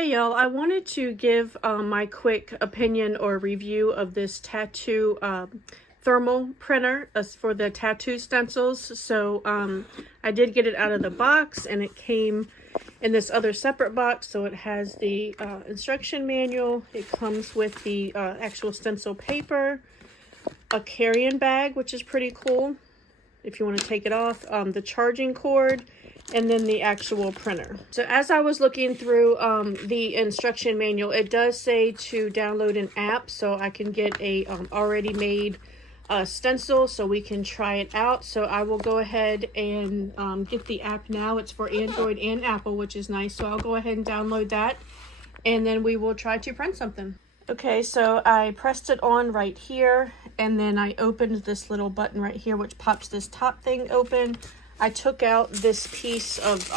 Hey y'all, I wanted to give my quick opinion or review of this tattoo thermal printer for the tattoo stencils. So I did get it out of the box and it came in this other separate box. So it has the instruction manual, it comes with the actual stencil paper, a carry-in bag, which is pretty cool if you want to take it off, the charging cord, and then the actual printer. So as I was looking through the instruction manual, it does say to download an app so I can get a already made stencil so we can try it out. So I will go ahead and get the app now. It's for Android and Apple, which is nice. So I'll go ahead and download that and then we will try to print something. Okay, so I pressed it on right here and then I opened this little button right here which pops this top thing open. I took out this piece of,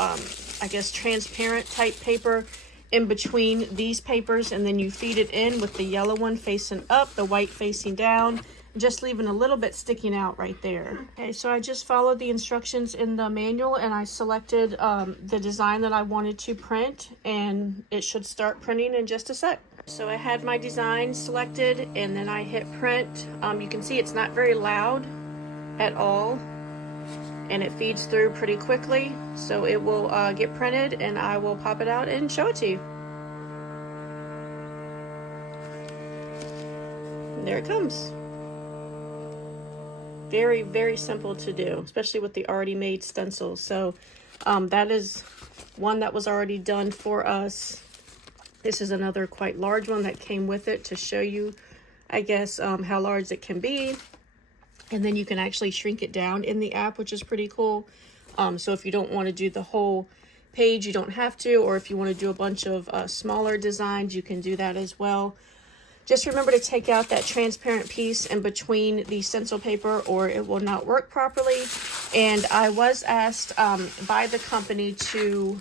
I guess, transparent type paper in between these papers, and then you feed it in with the yellow one facing up, the white facing down, just leaving a little bit sticking out right there. Okay, so I just followed the instructions in the manual and I selected the design that I wanted to print, and it should start printing in just a sec. So I had my design selected and then I hit print. You can see it's not very loud at all, and it feeds through pretty quickly, so it will get printed and I will pop it out and show it to you. And there it comes. Very, very simple to do, especially with the already made stencils. So that is one that was already done for us. This is another quite large one that came with it to show you, I guess, how large it can be. And then you can actually shrink it down in the app, which is pretty cool. So if you don't want to do the whole page, you don't have to. Or if you want to do a bunch of smaller designs, you can do that as well. Just remember to take out that transparent piece in between the stencil paper or it will not work properly. And I was asked by the company to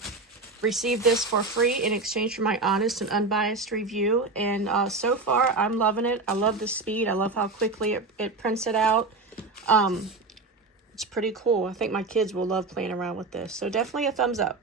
receive this for free in exchange for my honest and unbiased review. And so far, I'm loving it. I love the speed. I love how quickly it prints it out. It's pretty cool. I think my kids will love playing around with this. So definitely a thumbs up.